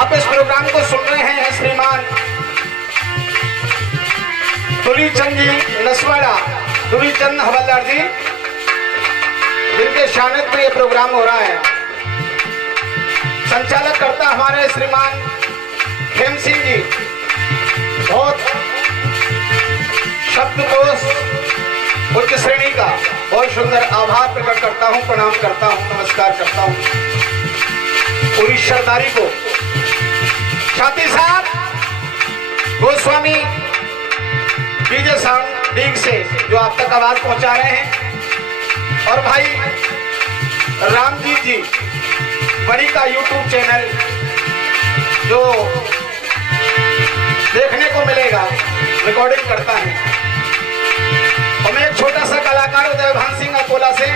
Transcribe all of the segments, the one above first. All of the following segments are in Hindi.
आप इस प्रोग्राम को सुन रहे हैं श्रीमान तुलीचंद जी नसवाड़ा, तुलीचंद हवलदार जी, जिनके शानत में ये प्रोग्राम हो रहा है। संचालक करता हमारे श्रीमान खेम सिंह जी, बहुत शब्दकोश उच्च श्रेणी का, बहुत सुंदर आभार प्रकट करता हूं, प्रणाम करता हूं, नमस्कार करता हूं पूरी सरदारी को। साथ ही साथ गोस्वामी डीजे साउंड लीग से जो आप तक आवाज पहुंचा रहे हैं, और भाई रामजीत जी बड़ी का यूट्यूब चैनल जो देखने को मिलेगा, रिकॉर्डिंग करता है। और मैं एक छोटा सा कलाकार उदयभान सिंह अकोला से,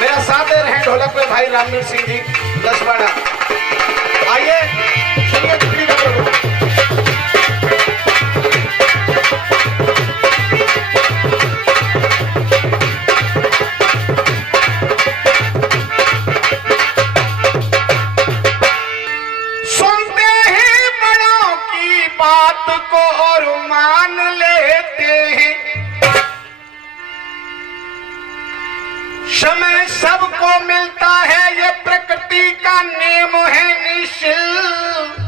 मेरा साथ दे रहे हैं ढोलक पे भाई रामवीर सिंह जी दसवाड़ा। आइए सुनिए टुकड़ी का प्रभु। को और मान लेते हैं, समय सबको मिलता है, ये प्रकृति का नियम है निश्चित।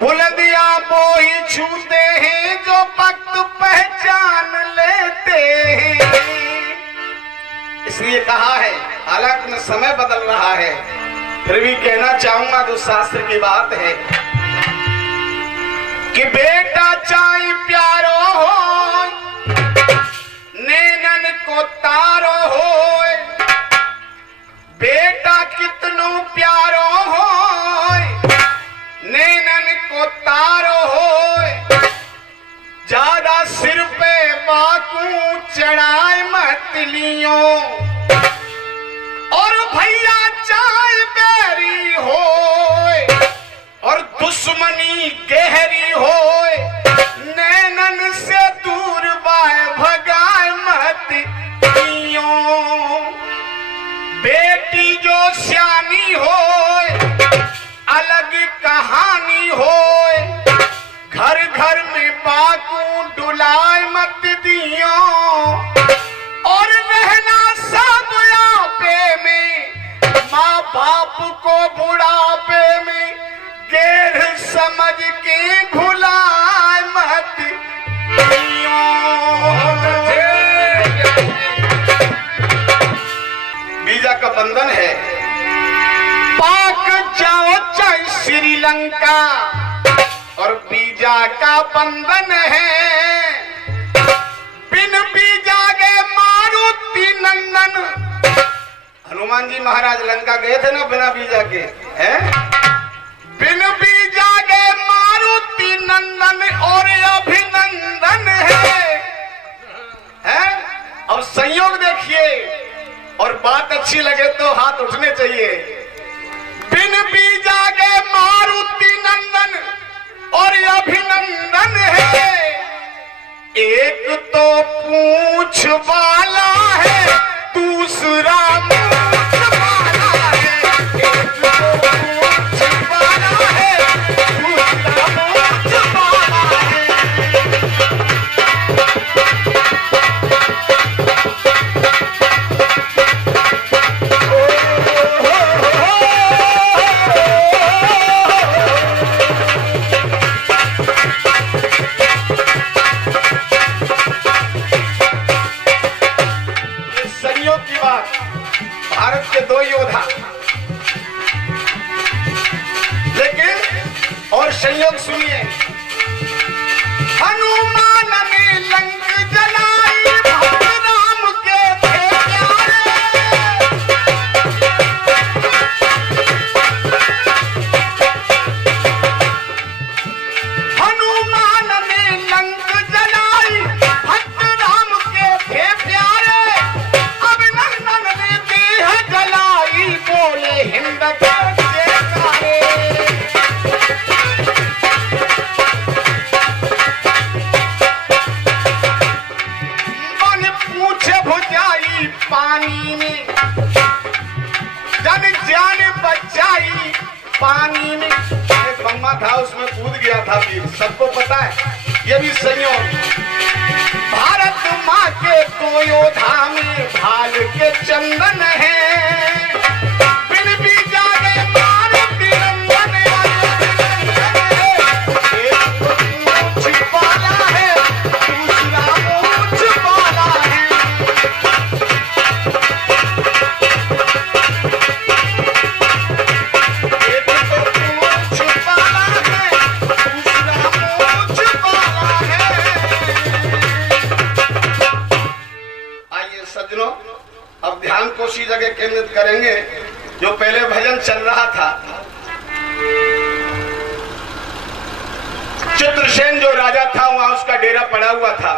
बुलंदियां वो ही छूते हैं जो वक्त पहचान लेते हैं। इसलिए कहा है, हालांकि समय बदल रहा है, फिर भी कहना चाहूंगा जो शास्त्र की बात है कि बेटा चाहे प्यारो हो, नैनन को तारो हो, बेटा कितनो प्यारो हो, नैनन को तारो हो, ज्यादा सिर पे बाकू चढ़ाए मत लियो, और भैया चाहे बैरी हो और दुश्मनी गहरी होए, नैनन से दूर बाय भगाए मत दियो। बेटी जो सियानी होए, अलग कहानी होए, घर घर में बाकू डुलाए मत दियो, और रहना सब आपे में, माँ बाप को बुढ़ापे में गैर समझ के भुलाए मत दियो। बीजा का बंधन है, पाक जाओ चाहे श्रीलंका, और बीजा का बंधन है, बिन बीजा के मारुति नंदन। हनुमान जी महाराज लंका गए थे ना बिना बीजा के, हैं? बिन बीजा के मारुति नंदन और अभिनंदन है? अब संयोग देखिए, और बात अच्छी लगे तो हाथ उठने चाहिए। बिन बीजा के मारुति नंदन और अभिनंदन है, एक तो पूछ वाला है, दूसरा मूछ वाला है, एक तो पूछ वाला है, दूसरा मूछ वाला है। संयोग की बात, भारत के दो योद्धा, लेकिन और संयोग सुनिए, हनुमान ने लंक जलाई, भक्त राम के थे प्यारे। हनुमान ने लंक जलाई, भक्त राम के थे प्यारे, अभिनंदन ने देह जलाई, बोले हिंद के जयकारे। पानी में एक बम्मा था, उसमें कूद गया था वीर, सबको पता है। ये भी संयोग, भारत माँ के को योद्धा में भाल के चंदन है, बिन भी जागे मार तिरंगन, एक छिपाला है, दूसरा मूछ वाला है। एक तो मूछ वाला है, दूसरा मूछ वाला है। आइए सज्जनों, अब ध्यान को उसी जगह केंद्रित करेंगे जो पहले भजन चल रहा था। चित्रसेन जो राजा था वहां उसका डेरा पड़ा हुआ था।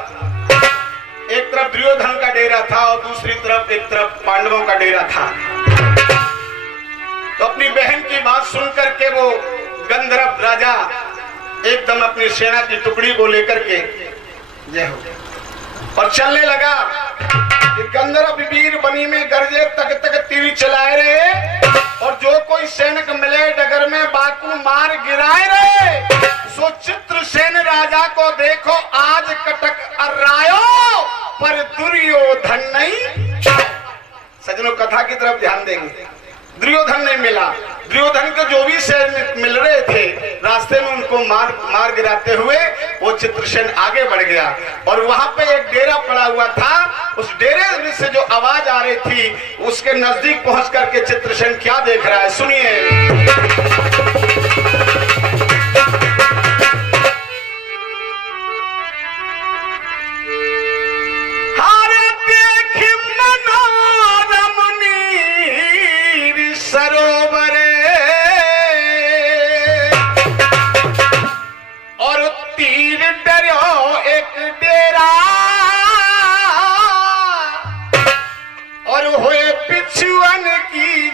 एक तरफ दुर्योधन का डेरा था और दूसरी तरफ एक तरफ पांडवों का डेरा था। तो अपनी बहन की बात सुनकर के वो गंधर्व राजा एकदम अपनी सेना की टुकड़ी को लेकर के जय हो और चलने लगा। गंधर्व वीर बनी में गरजे तक तक तीर चलाए रहे और जो कोई सैनिक मिले डगर में बाकू मार गिराए रहे। सो चित्रसेन राजा को देखो आज कटक अर्रायो पर दुर्योधन नहीं। सज्जनों कथा की तरफ ध्यान देंगे। दुर्योधन नहीं मिला। दुर्योधन के जो भी सैनिक मिल रहे थे रास्ते में उनको मार गिराते हुए वो चित्रसेन आगे बढ़ गया और वहां पे एक डेरा पड़ा हुआ था। उस डेरे में से जो आवाज आ रही थी उसके नजदीक पहुंच करके चित्रसेन क्या देख रहा है सुनिए।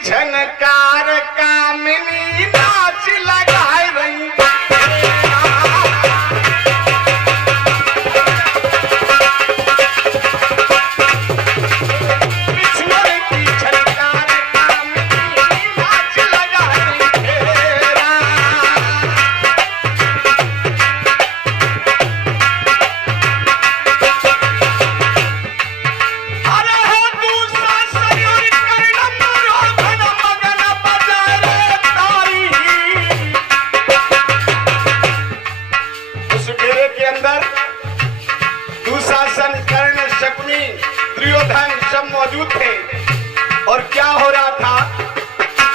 झनकार कामिनी नाच लगाए रही पिछुअन की झनकार कामिनी नाच लगाए दुर्योधन सब मौजूद थे और क्या हो रहा था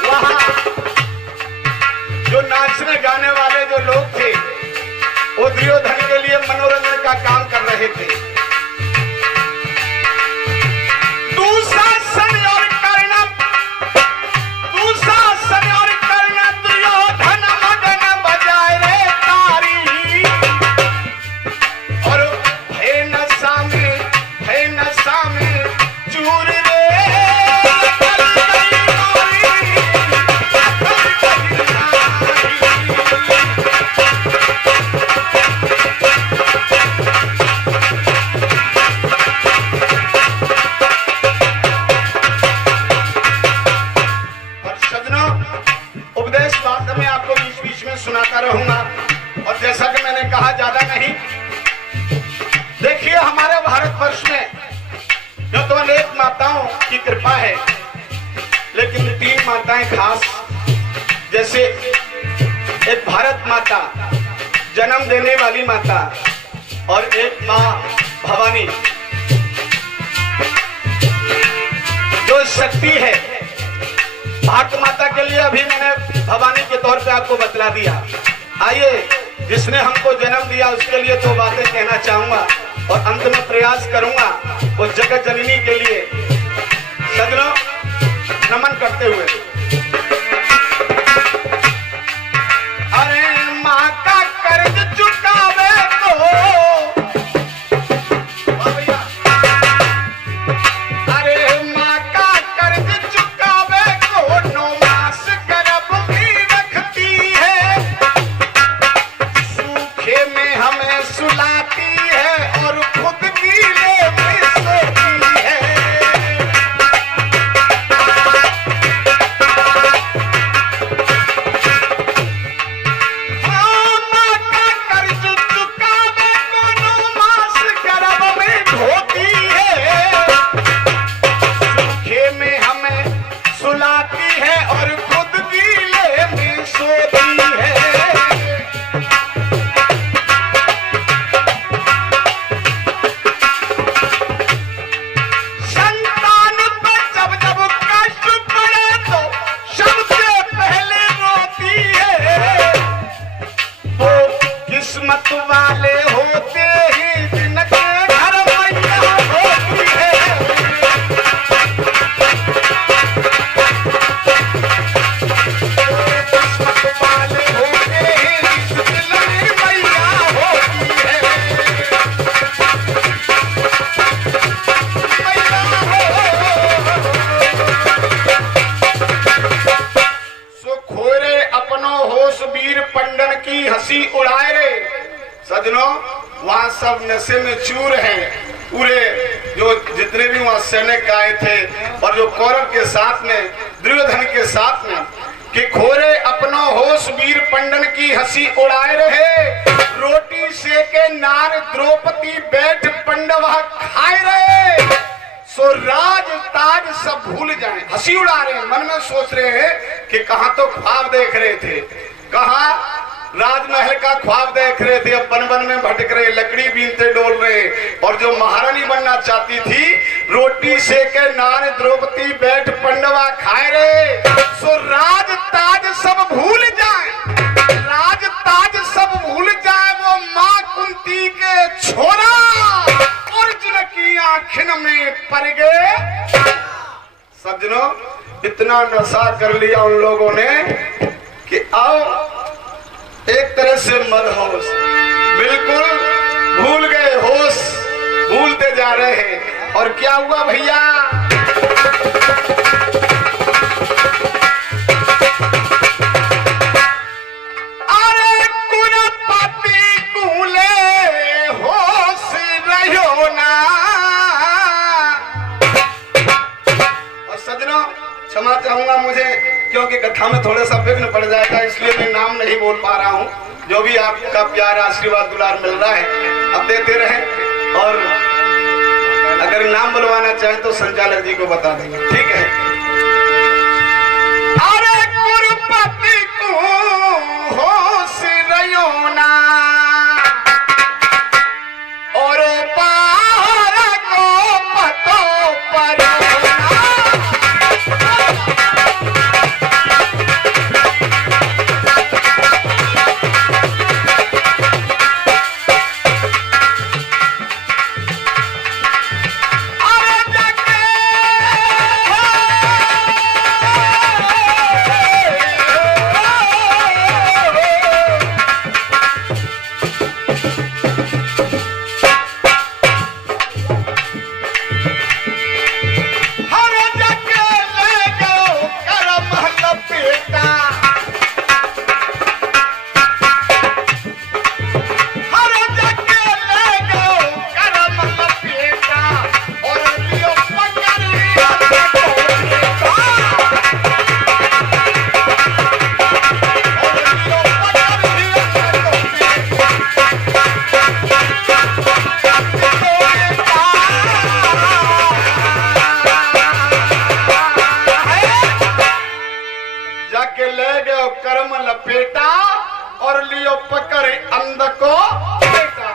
वहां जो नाचने गाने वाले जो लोग थे वो दुर्योधन के लिए मनोरंजन का काम कर रहे थे। दुशासन और कर्ण दुर्योधन मगन बजाए रे तारी और हे नशा में चूर रे उपदेश बात में आपको बीच बीच में सुनाता रहूंगा और जैसा कि मैंने कहा ज्यादा नहीं। देखिए हमारे भारतवर्ष में जो तो अनेक माताओं की कृपा है लेकिन 3 माताएं खास, जैसे एक भारत माता जन्म देने वाली माता और एक माँ भवानी जो शक्ति है। भारत माता के लिए अभी मैंने भवानी के तौर पे आपको बतला दिया। आइए जिसने हमको जन्म दिया उसके लिए 2 बातें कहना चाहूंगा और अंत में प्रयास करूंगा वो जगत जननी के लिए सज्जनों नमन करते हुए। अरे माँ का कर्ज चुकावे को सुलाती है और खुद गीले में सोती है। संतान को जब जब कष्ट पड़े तो सबसे पहले रोती है। वो किस्मत वाले होते ही जिनके घर मैया होती है। पंडन की हंसी उड़ाए रे सजनों, वहां सब नशे में चूर हैं। पूरे जो जितने भी वहां सैनिक आए थे और जो कौरव के साथ में दुर्योधन के साथ में कि खोरे अपनो होश वीर पंडन की हंसी उड़ाए रहे। रोटी सेके नार द्रौपदी बैठ पंडवा खाए रहे। सो राज ताज सब भूल जाए। हंसी उड़ा रहे हैं, मन में सोच रहे हैं कि कहाँ तो ख्वाब देख रहे थे, कहा राजमहल का ख्वाब देख रहे थे, अब वन वन में भटक रहे, लकड़ी बीनते डोल रहे। और जो महारानी बनना चाहती थी, रोटी सेके नार द्रौपदी बैठ पंडवा खाए रहे। सो राज ताज सब भूल जाए, राज ताज सब भूल जाए। वो माँ कुंती के छोरा और जिनकी आंखन में पड़ गए। सज्जनों, इतना नशा कर लिया उन लोगों ने कि अब एक तरह से मदहोश, बिल्कुल भूल गए, होश भूलते जा रहे हैं। और क्या हुआ भैया, अरे कुलपति कूले होश रहो ना। और सजनों क्षमा चाहूंगा मुझे, क्योंकि कथा में थोड़ा सा विघ्न पड़ जाएगा, इसलिए मैं नाम नहीं बोल पा रहा हूँ। जो भी आपका प्यार आशीर्वाद दुलार मिल रहा है अब देते रहें। और अगर नाम बुलवाना चाहे तो संचालक जी को बता देंगे, ठीक है। अरे कुलपति को होश रहो ना और बाहर को पतो पर लपेटा और लियो पकड़ अंध को बेटा।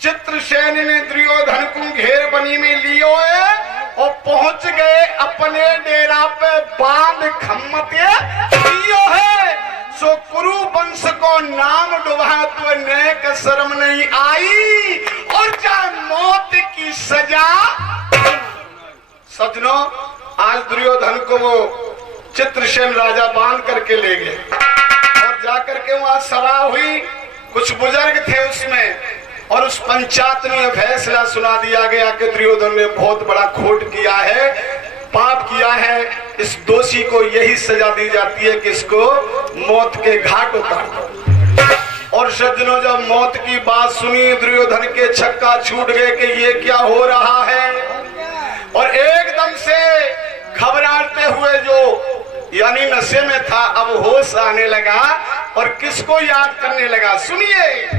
चित्रसेन ने दुर्योधन को घेर बनी में लियो है और पहुंच गए अपने डेरा पे बांध खम्मते लियो है। सो कुरु वंश को नाम डुबा तो नेक शर्म नहीं आई और चाहे मौत की सजा। सजनों, आज दुर्योधन को वो चित्रसेन राजा बांध करके ले गए और जाकर के वहां सभा हुई। कुछ बुजुर्ग थे उसमें और उस पंचायत में फैसला सुना दिया गया कि दुर्योधन ने बहुत बड़ा खोट किया है, पाप किया है, इस दोषी को यही सजा दी जाती है कि इसको मौत के घाट उतार दो। और सज्जनों, जब मौत की बात सुनी दुर्योधन के छक्का छूट गए कि ये क्या हो रहा है। और एकदम से घबराते हुए जो यानी नशे में था अब होश आने लगा और किसको याद करने लगा, सुनिए।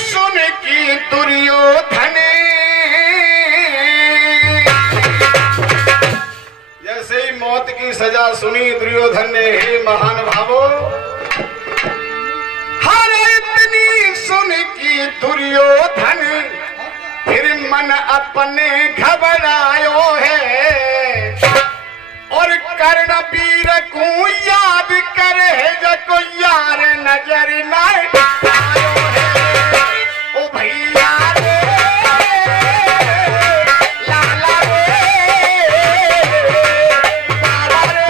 सुन की दुर्योधन सजा सुनी दुर्योधन ने, हे महान भावो, हर इतनी सुन की दुर्योधन फिर मन अपने घबरायो है, और कर्ण वीर को याद करे जको यार नजर न आयो है। ओ भैया रे लाला रे बाबा रे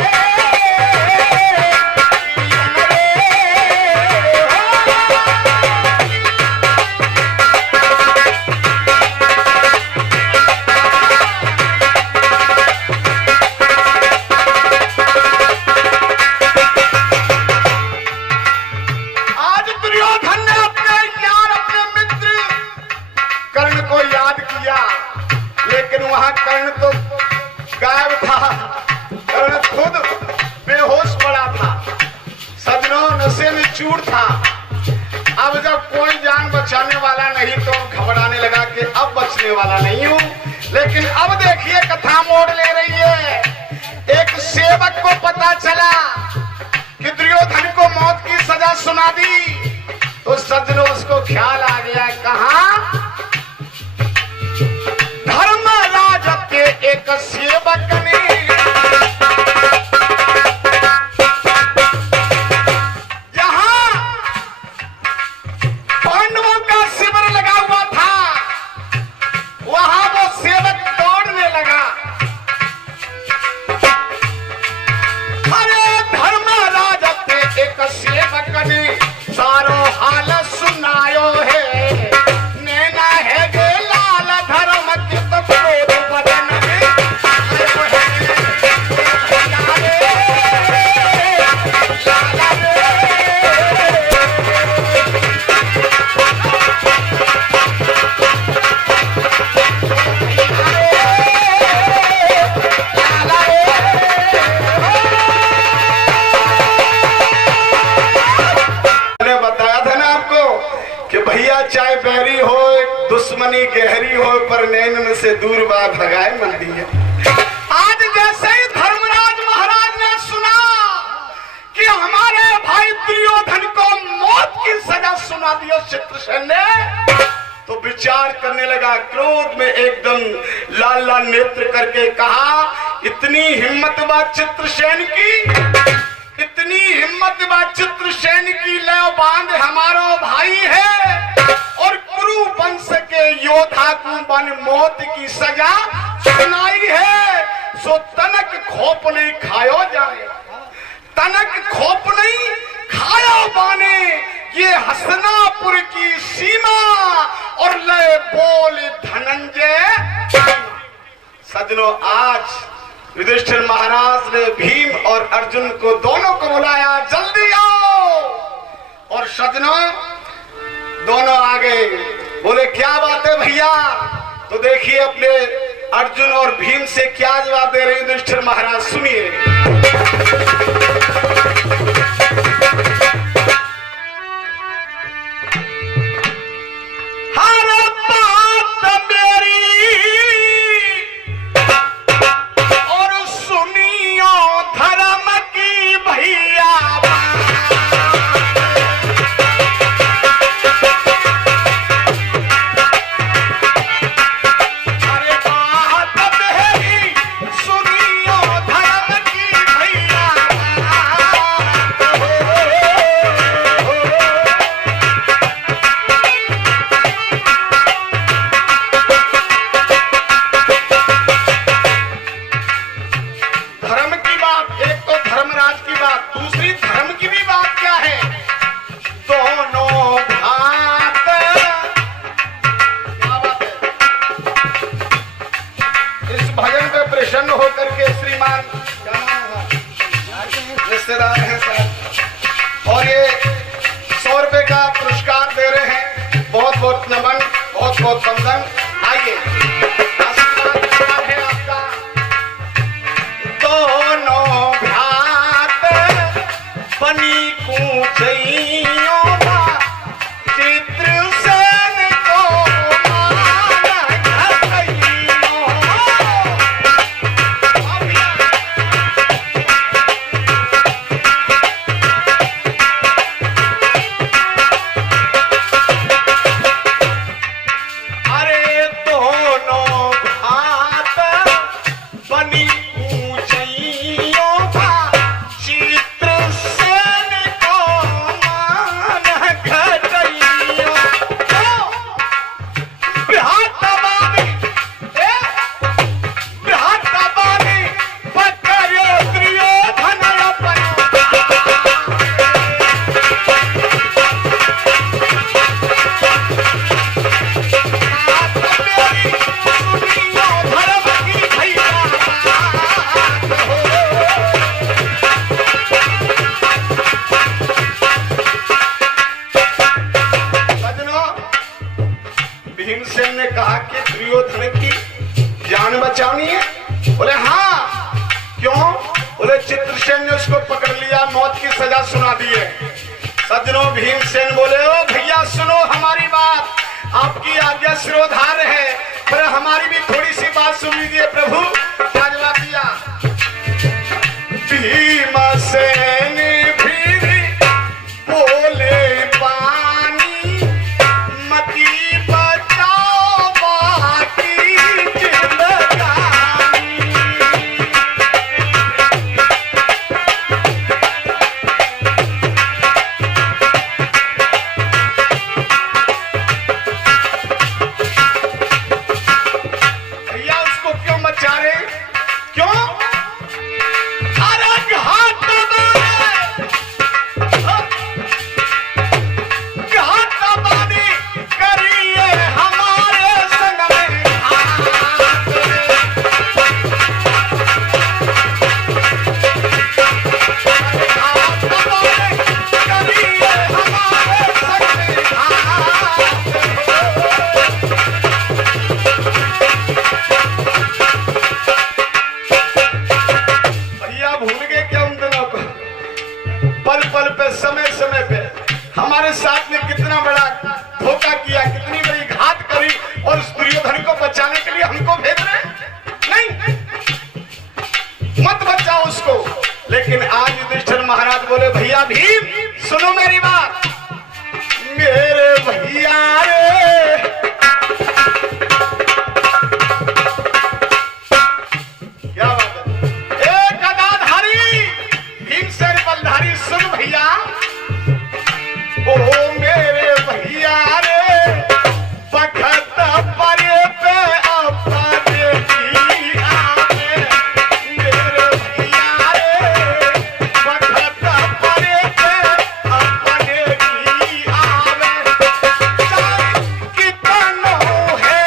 कर्ण तो गायब था, कर्ण खुद बेहोश पड़ा था, सजनों नशे में चूर था। अब जब कोई जान बचाने वाला नहीं तो घबराने लगा कि अब बचने वाला नहीं हूं। लेकिन अब देखिए कथा मोड़ ले रही है। एक सेवक को पता चला कि दुर्योधन को मौत की सजा सुना दी, तो सजनों उसको ख्याल आ गया, कहां धर्मराज के एक सेवक ने जहां पांडवों का शिविर लगा हुआ था, वहां वो सेवक दौड़ने लगा। अरे धर्मराज के एक सेवक ने सारो हाल सुनायो है, नैना है गे लाल धर्म के तो क्रोध बदन में आयो है। लाला मैंने बताया था ना आपको कि भैया चाहे बैरी हो दुश्मनी गहरी हो पर नैनन से दूर बात भगाए मंदी है। आज जैसे ही धर्मराज महाराज ने सुना कि हमारे भाई दुर्योधन को मौत की सजा सुना दिया चित्रसेन ने, तो विचार करने लगा, क्रोध में एकदम लाल लाल नेत्र करके कहा, इतनी हिम्मत बा चित्रसेन की, इतनी हिम्मत बा चित्रसेन की, ले बांध हमारा भाई है और कुरु वंश के योद्धा को बन मौत की सजा सुनाई है। सो तनक खोप नहीं खायो जाए, तनक खोप नहीं खायो बाने, ये हसनापुर की सीमा और ले बोल धनंजय। सजनों आज युधिष्ठिर महाराज ने भीम और अर्जुन को दोनों को बुलाया, जल्दी आओ। और सजनों दोनों आ गए, बोले क्या बात है भैया? तो देखिए अपने अर्जुन और भीम से क्या जवाब दे रहे युधिष्ठिर महाराज, सुनिए। हर बात मेरी और सुनियो धर्म की भैया, प्रसन्न होकर के श्रीमान रिश्तेदार हैं सर, और ये 100 रुपए का पुरस्कार दे रहे हैं। बहुत बहुत नमन, बहुत बहुत वंदन। आइए आशीर्वाद है आपका। दोनों भ्रात बनी कूचैयों का चित्रसेन को बचानी है? बोले हाँ। क्यों? बोले चित्रसेन ने उसको पकड़ लिया, मौत की सजा सुना दी है। सज्जनों, भीमसेन बोले ओ भैया सुनो हमारी बात, आपकी आज्ञा शिरोधार्य है, पर हमारी भी थोड़ी सी बात सुन लीजिए। प्रभु क्या जवाब दिया? भीमसेन भी बोले पानी मती बचाओ बाकी जिंदगानी। भैया उसको क्यों मचा रहे? क्यों? पल पल पे, समय समय पे हमारे साथ में कितना बड़ा धोखा किया, कितनी बड़ी घात करी, और उस दुर्योधन को बचाने के लिए हमको भेज रहे हैं? नहीं, मत बचाओ उसको। लेकिन आज युधिष्ठिर महाराज बोले भैया भीम सुनो मेरी बात, मेरे भैया रे, क्या बात है? एक गदाधारी भीमसेन बलधारी, सुन भैया, ओ मेरे भैया रे, बखत परे पे अपने की आवे, मेरे भैया रे, बखत परे पे अपने की आवे, चाहे कितनो है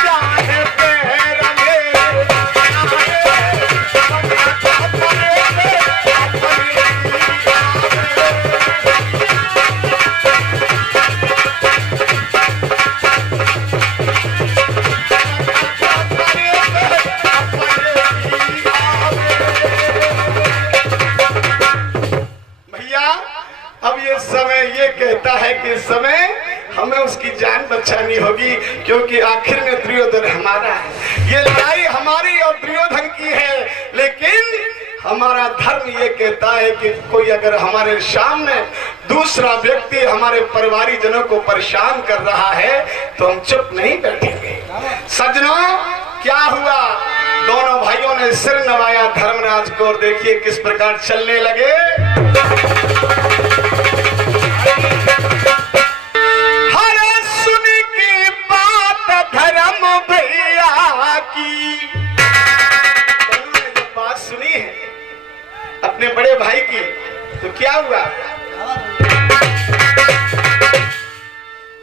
चाहे पैर में आवे, बखत परे पे अपने की अब ये समय ये कहता है कि इस समय हमें उसकी जान बचानी होगी, क्योंकि आखिर में दुर्योधन हमारा है, ये लड़ाई हमारी और दुर्योधन की है। लेकिन हमारा धर्म ये कहता है कि कोई अगर हमारे सामने दूसरा व्यक्ति हमारे परिवारी जनों को परेशान कर रहा है तो हम चुप नहीं बैठेंगे। सज्जनों, क्या हुआ? दोनों भाइयों ने सिर नवाया धर्मराज को, और देखिए किस प्रकार चलने लगे। हरे सुन की बात धर्म भैया की, दोनों ने जब बात सुनी है अपने बड़े भाई की, तो क्या हुआ?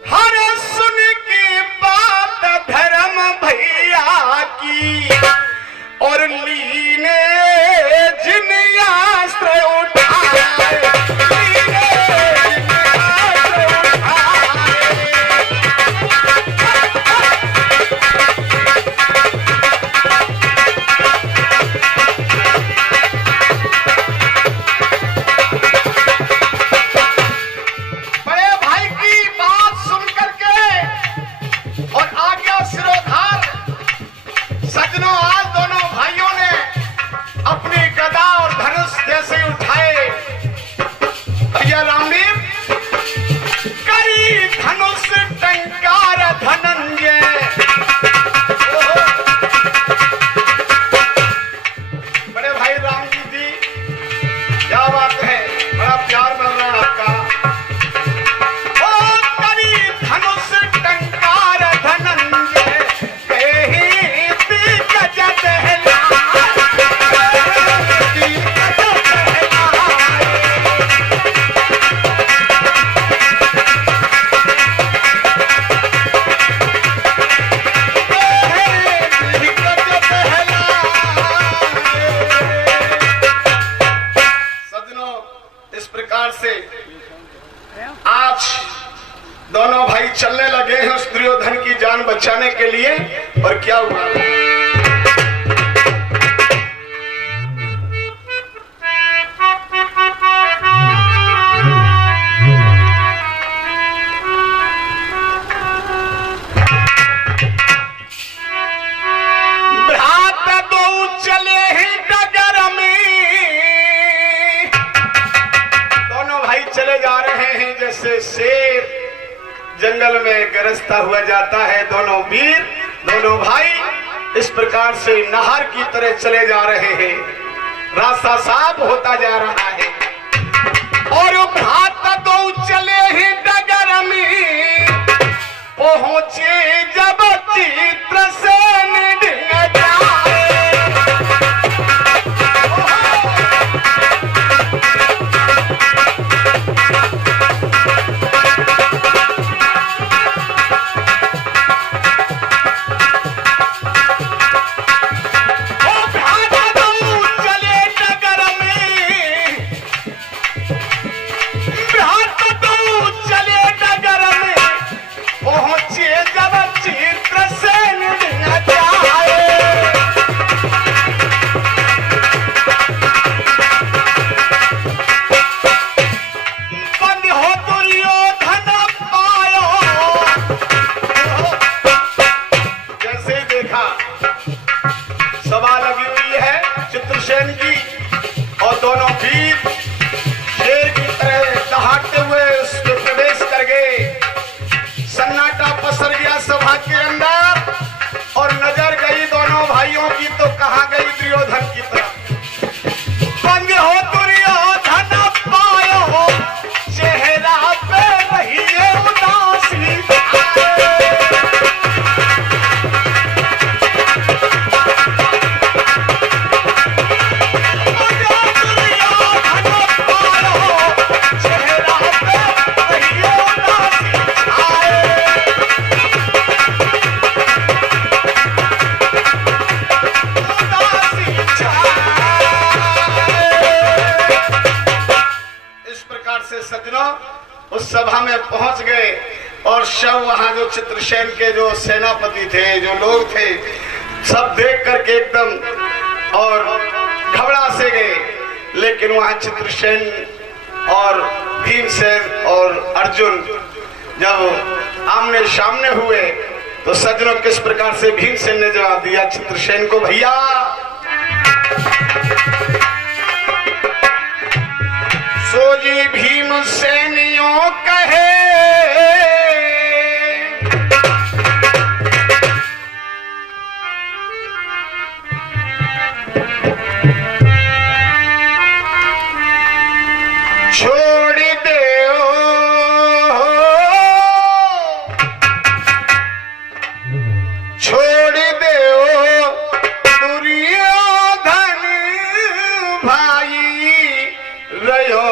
हरे सुन की बात धर्म भैया की, और लीने जिन अस्त्र उठाए, लीने जिन अस्त्र उठाए, चले ही डगर में, दोनों भाई चले जा रहे हैं जैसे शेर जंगल में गरजता हुआ जाता है। दोनों वीर, दोनों भाई इस प्रकार से नहर की तरह चले जा रहे हैं। रास्ता साफ होता जा रहा है और भ्राता दो चले ही डगर में, पहुंचे जब चित्रसेन ढिंग जाए। सभा लगी हुई है चित्रसेन की और दोनों वीर शेर की तरह दहाड़ते हुए उसमें प्रवेश कर गए। सन्नाटा पसर गया सभा के अंदर और नजर गई दोनों भाइयों की तो कहाँ गई दुर्योधन की तरफ। बंद हो दुर्योधन पायो चेहरा पे वही उदासी, उस सभा में पहुंच गए और सब वहां जो चित्रसेन के जो सेनापति थे, जो लोग थे, सब देख करके एकदम और घबरा से गए। लेकिन वहां चित्रसेन और भीमसेन और अर्जुन जब आमने सामने हुए तो सज्जनों किस प्रकार से भीमसेन ने जवाब दिया चित्रसेन को, भैया सोजी भीमसेनियों कहे छोड़ दे दुर्योधन भाई रयो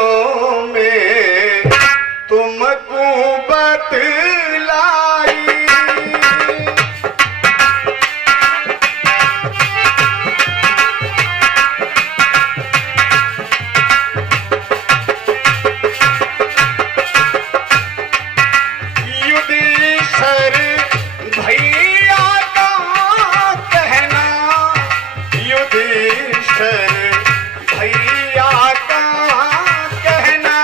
में तुमको बतलाई। युधिष्ठिर भैया का कहना, युधिष्ठिर भैया का कहना,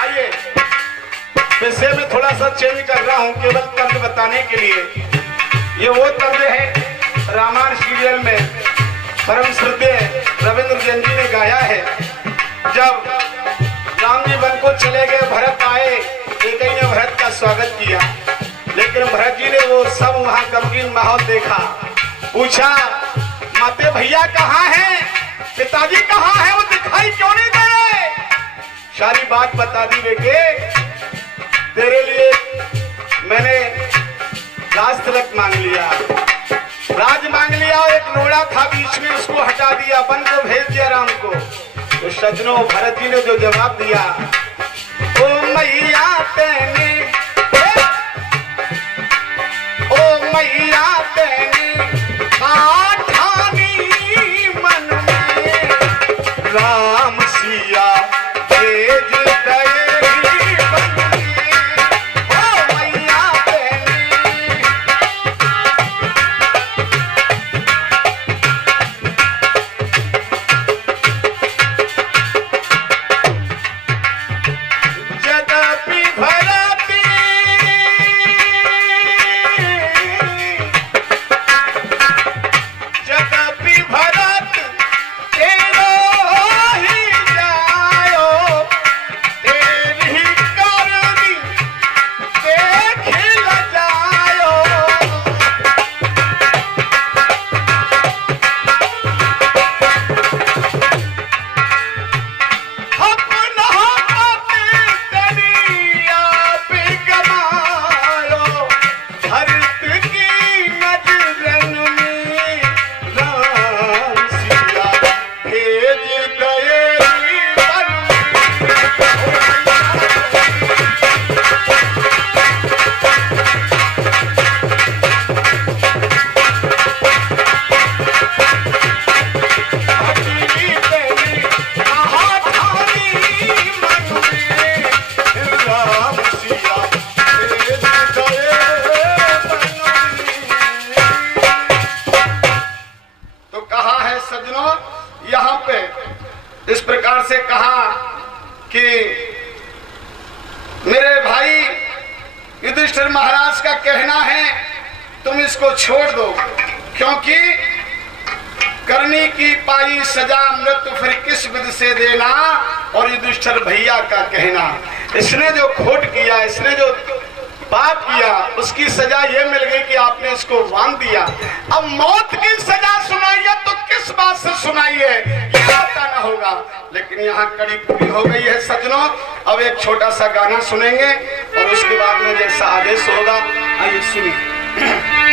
आइए विषय में थोड़ा सा चेंज कर रहा हूं केवल तर्ज बताने के लिए। ये वो तर्ज है रामायण सीरियल में परम श्रद्धेय रविंद्र जैन जी ने गाया है। जब राम जी वन को चले गए, भरत आए, एक ने भरत का स्वागत किया, लेकिन भरत जी ने वो सब वहां गमगीन माहौल देखा। पूछा माते भैया कहाँ हैं, पिताजी कहाँ हैं, वो दिखाई क्यों नहीं दे रहे? सारी बात बता दी बेटे, तेरे लिए मैंने राज तिलक मांग लिया, राज मांग लिया, एक रोड़ा था बीच में उसको हटा दिया, वन को भेज दिया राम को। तो सज्जनों भरत जी ने जो जवाब दिया, ओ मैया तेने, ओ मैया तेने आठानी मन में राम सिया भेज गए। यहाँ पे इस प्रकार से कहा कि मेरे भाई युधिष्ठिर महाराज का कहना है तुम इसको छोड़ दो, क्योंकि करनी की पाई सजा मृत्यु फिर किस विध से देना। और युधिष्ठिर भैया का कहना, इसने जो खोट किया, इसने जो पाप किया, उसकी सजा ये मिल गई कि आपने इसको बांध दिया। अब मौत की सजा सुनाई है तो किस बात से सुनाई है ये आता ना होगा। लेकिन यहाँ कड़ी पूरी हो गई है सज्जनों। अब एक छोटा सा गाना सुनेंगे और उसके बाद में जैसा आदेश होगा आइए सुनिए।